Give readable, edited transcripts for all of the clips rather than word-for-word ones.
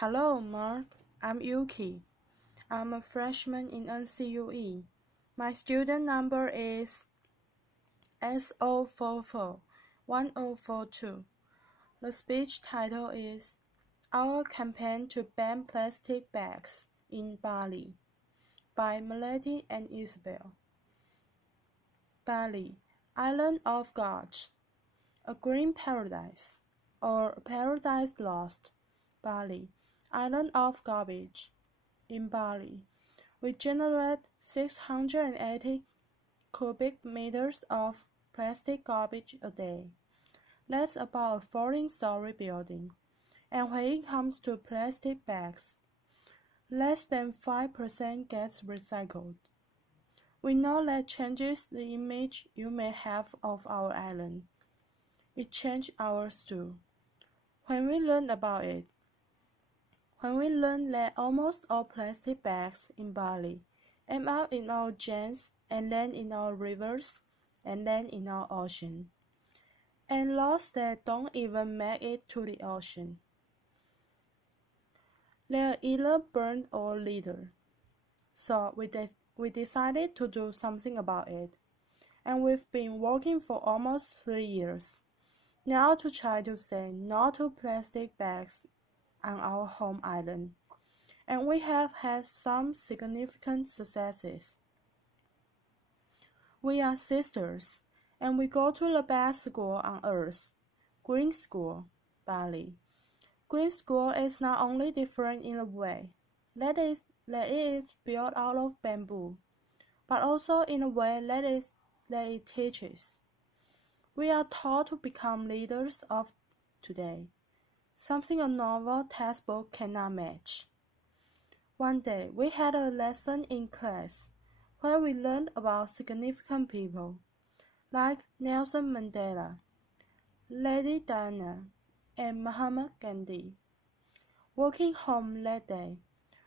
Hello, Mark. I'm Yuki. I'm a freshman in NCUE. My student number is S0441042. The speech title is Our Campaign to Ban Plastic Bags in Bali by Melati and Isabel. Bali, Island of Gods, a green paradise, or a paradise lost. Bali, Island of Garbage. In Bali, we generate 680 cubic meters of plastic garbage a day. That's about a 14-story building. And when it comes to plastic bags, less than 5% gets recycled. We know that changes the image you may have of our island. It changed ours too. When we learned that almost all plastic bags in Bali end up in our drains and then in our rivers and then in our ocean, and lost that don't even make it to the ocean. They are either burned or littered. So we decided to do something about it, and we've been working for almost 3 years now to try to say no to plastic bags on our home island, and we have had some significant successes. We are sisters, and we go to the best school on earth, Green School, Bali. Green School is not only different in a way that it is built out of bamboo, but also in a way that it teaches. We are taught to become leaders of today, something a novel textbook cannot match. One day, we had a lesson in class where we learned about significant people, like Nelson Mandela, Lady Diana, and Mahatma Gandhi. Walking home that day,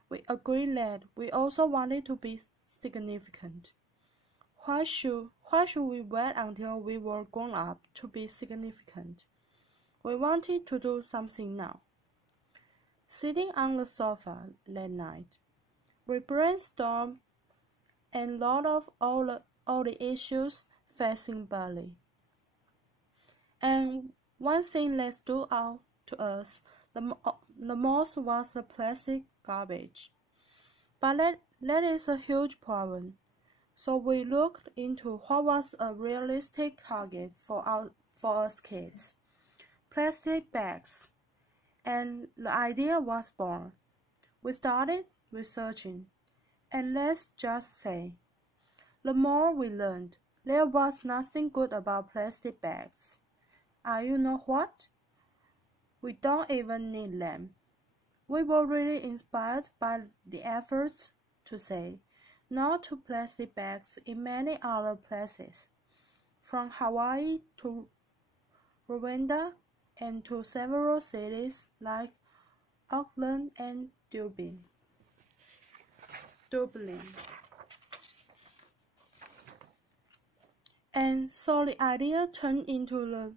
we agreed that we also wanted to be significant. Why should we wait until we were grown up to be significant? We wanted to do something now. Sitting on the sofa that night, we brainstormed and thought of all the issues facing Bali. And one thing that stood out to us the most was the plastic garbage. But that is a huge problem. So we looked into what was a realistic target for us kids. Plastic bags. And the idea was born. We started researching. And let's just say, the more we learned, there was nothing good about plastic bags. You know what? We don't even need them. We were really inspired by the efforts to say no to plastic bags in many other places, from Hawaii to Rwanda and to several cities like Auckland and Dublin. And so the idea turned into the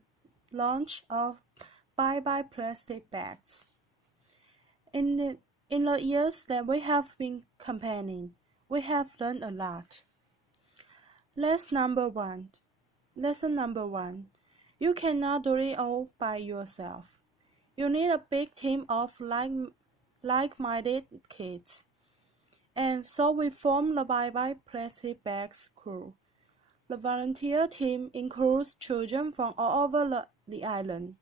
launch of Bye Bye Plastic Bags. In the years that we have been campaigning, we have learned a lot. Lesson number one. You cannot do it all by yourself. You need a big team of like-minded kids. And so we formed the Bye Bye Plastic Bags crew. The volunteer team includes children from all over the island,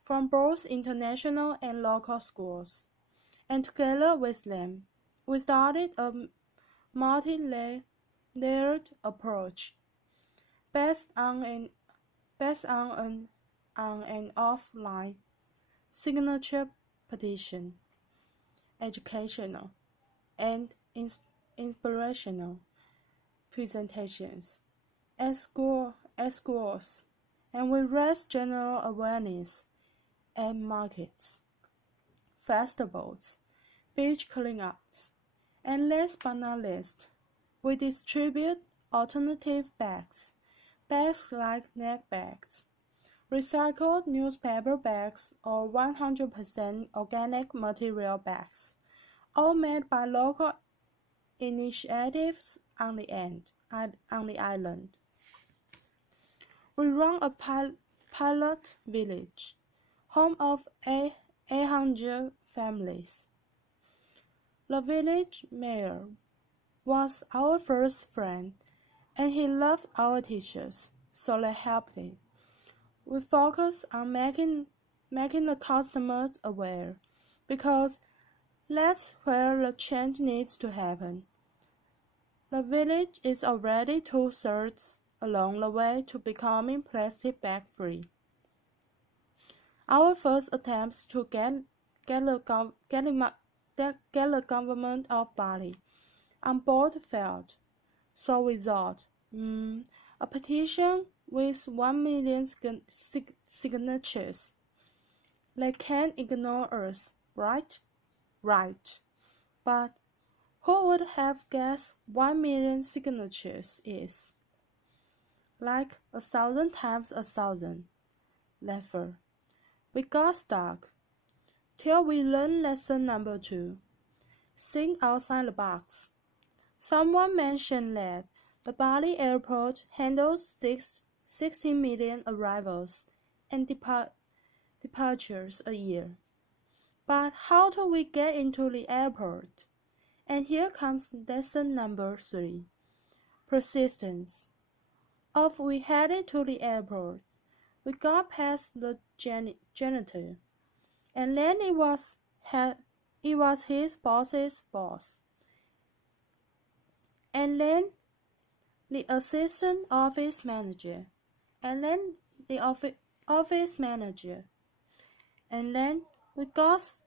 from both international and local schools. And together with them, we started a multi-layered approach based on an on and offline signature petition, educational and inspirational presentations at schools, and we raise general awareness at markets, festivals, beach cleanups, and last but not least, we distribute alternative bags like neck bags, recycled newspaper bags, or 100% organic material bags, all made by local initiatives on the island. We run a pilot village, home of 800 families. The village mayor was our first friend, and he loved our teachers, so they helped him. We focus on making the customers aware, because that's where the change needs to happen. The village is already 2/3 along the way to becoming plastic bag free. Our first attempts to get the government of Bali on board failed, so we thought, a petition with 1 million signatures. They can't ignore us, right? Right. But who would have guessed 1 million signatures is? Like 1,000 times 1,000. Never. We got stuck. Till we learned lesson number 2. Think outside the box. Someone mentioned that the Bali airport handles 16 million arrivals and departures a year. But how do we get into the airport? And here comes lesson number 3. Persistence. Off we headed to the airport. We got past the janitor, and then it was his boss's boss, and then the assistant office manager, and then the office manager, and then we got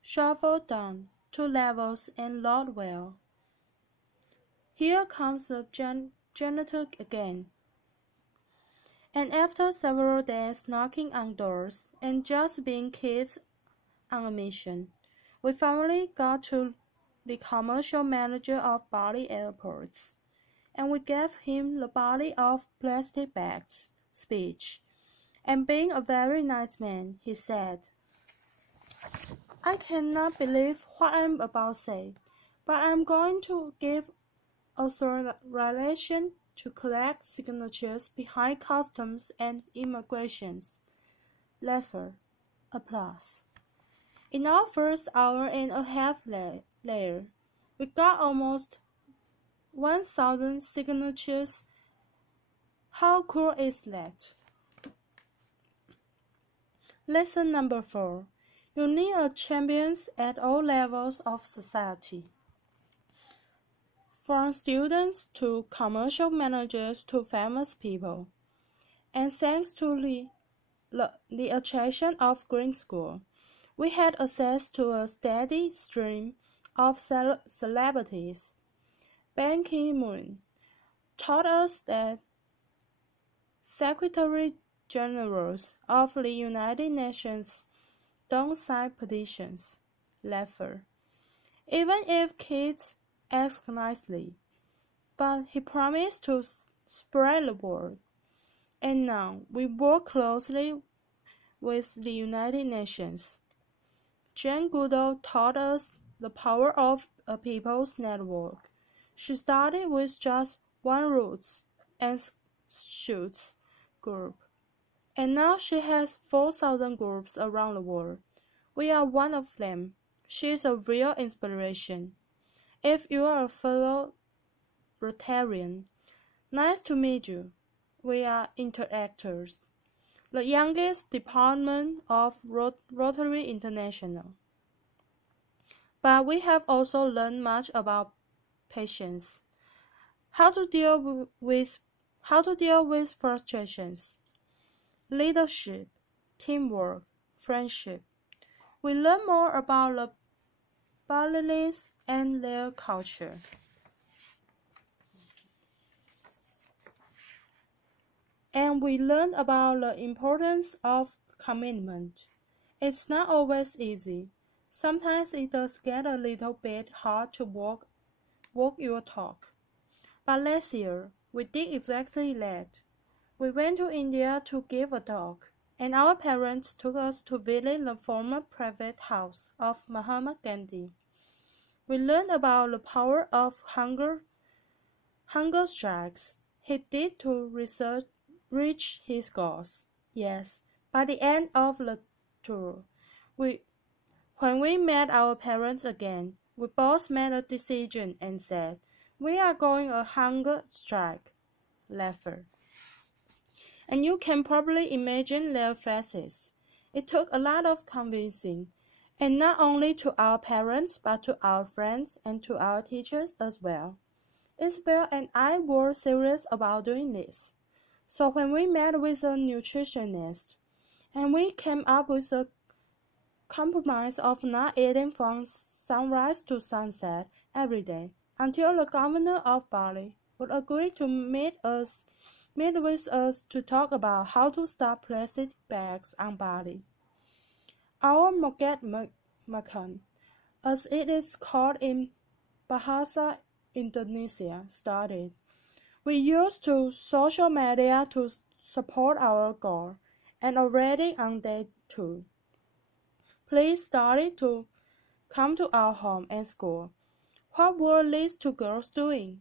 shuffled down 2 levels and Lord well. Here comes the janitor again. And after several days knocking on doors and just being kids on a mission, we finally got to the commercial manager of Bali Airports, and we gave him the Bali of plastic bags speech. And being a very nice man, he said, I cannot believe what I'm about to say, but I'm going to give authorization to collect signatures behind customs and immigrations. Letter. Applause. In our first hour and a half later, we got almost 1,000 signatures. How cool is that? Lesson number 4. You need a champions at all levels of society. From students to commercial managers to famous people. And thanks to the attraction of Green School, we had access to a steady stream of celebrities. Ban Ki-moon taught us that Secretary Generals of the United Nations don't sign petitions. Letter. Even if kids ask nicely, but he promised to spread the word. And now we work closely with the United Nations. Jane Goodall taught us the power of a people's network. She started with just one roots and shoots group, and now she has 4,000 groups around the world. We are one of them. She is a real inspiration. If you are a fellow Rotarian, nice to meet you. We are interactors, the youngest department of Rotary International. But we have also learned much about patience, how to deal with frustrations, leadership, teamwork, friendship. We learn more about the Balinese and their culture. And we learn about the importance of commitment. It's not always easy. Sometimes it does get a little bit hard to walk your talk. But last year, we did exactly that. We went to India to give a talk, and our parents took us to visit the former private house of Mahatma Gandhi. We learned about the power of hunger strikes he did to reach his goals. Yes, by the end of the tour, when we met our parents again, we both made a decision and said, "We are going a hunger strike." Laughter. And you can probably imagine their faces. It took a lot of convincing, and not only to our parents, but to our friends and to our teachers as well. Isabel and I were serious about doing this. So when we met with a nutritionist, and we came up with a compromise of not eating from sunrise to sunset every day, until the governor of Bali would agree to meet with us to talk about how to stop plastic bags on Bali. Our Moget Makan, as it is called in Bahasa Indonesia, started. We used social media to support our goal, and already on day 2, police started to come to our home and school. What were these 2 girls doing?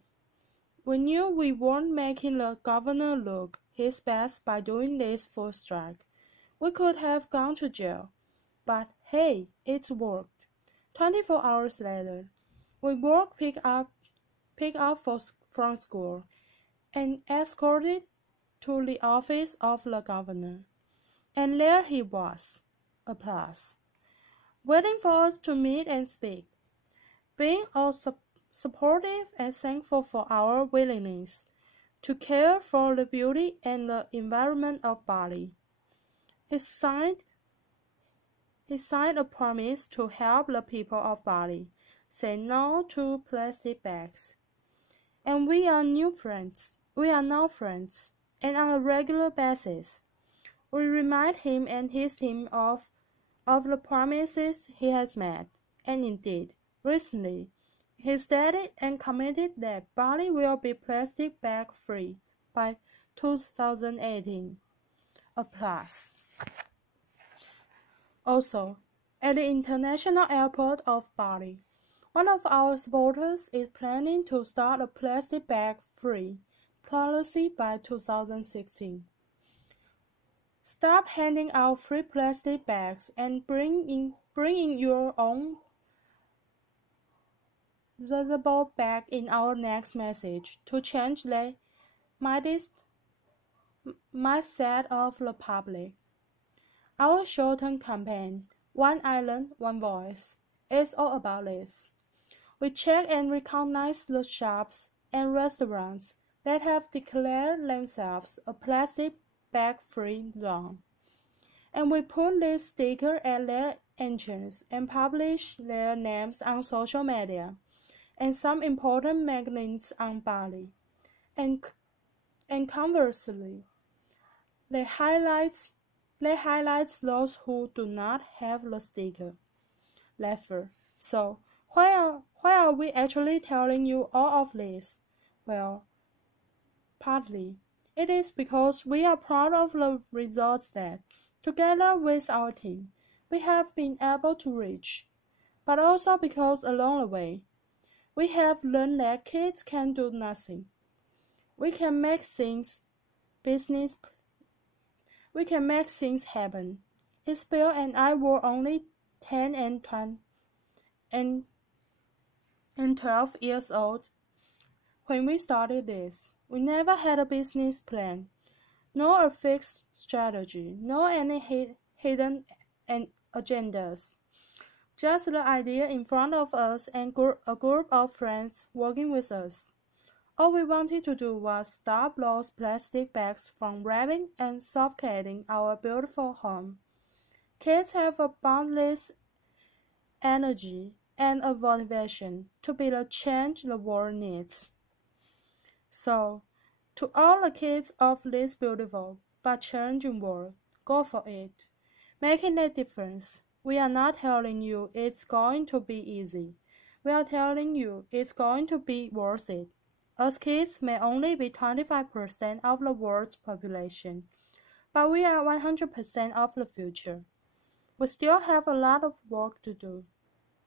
We knew we weren't making the governor look his best by doing this food strike. We could have gone to jail, but hey, it worked. 24 hours later, we were picked up from school and escorted to the office of the governor. And there he was, applause, waiting for us to meet and speak, being all supportive and thankful for our willingness to care for the beauty and the environment of Bali. He signed a promise to help the people of Bali say no to plastic bags. And we are now friends, and on a regular basis, we remind him and his team of the promises he has made. And indeed, recently, he stated and committed that Bali will be plastic bag free by 2018. Applause. Also, at the international airport of Bali, one of our supporters is planning to start a plastic bag free policy by 2016. Stop handing out free plastic bags and bring in your own reusable bag in our next message to change the mindset of the public. Our short-term campaign, One Island, One Voice, is all about this. We check and recognize the shops and restaurants that have declared themselves a plastic bag-free zone. And we put this sticker at their entrance and publish their names on social media and some important magazines on Bali. And conversely, they highlights those who do not have the sticker. Laughter. So, why are we actually telling you all of this? Well, partly, it is because we are proud of the results that, together with our team, we have been able to reach, but also because along the way, we have learned that kids can do nothing. We can make things happen. Isabel and I were only 10 and 12 years old when we started this. We never had a business plan, nor a fixed strategy, nor any hidden agendas. Just the idea in front of us and a group of friends working with us. All we wanted to do was stop those plastic bags from wrapping and suffocating our beautiful home. Kids have a boundless energy and a motivation to be the change the world needs. So, to all the kids of this beautiful but challenging world, go for it. Making a difference. We are not telling you it's going to be easy. We are telling you it's going to be worth it. Us kids may only be 25% of the world's population, but we are 100% of the future. We still have a lot of work to do.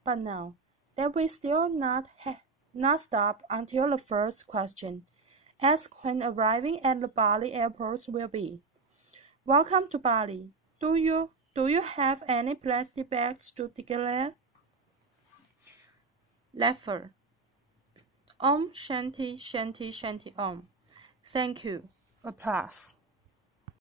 But now, that we still not stop until the first question, asked when arriving at the Bali airport will be. Welcome to Bali. Do you have any plastic bags to declare? Laughter. Om Shanti Shanti Shanti Om. Thank you. Applause.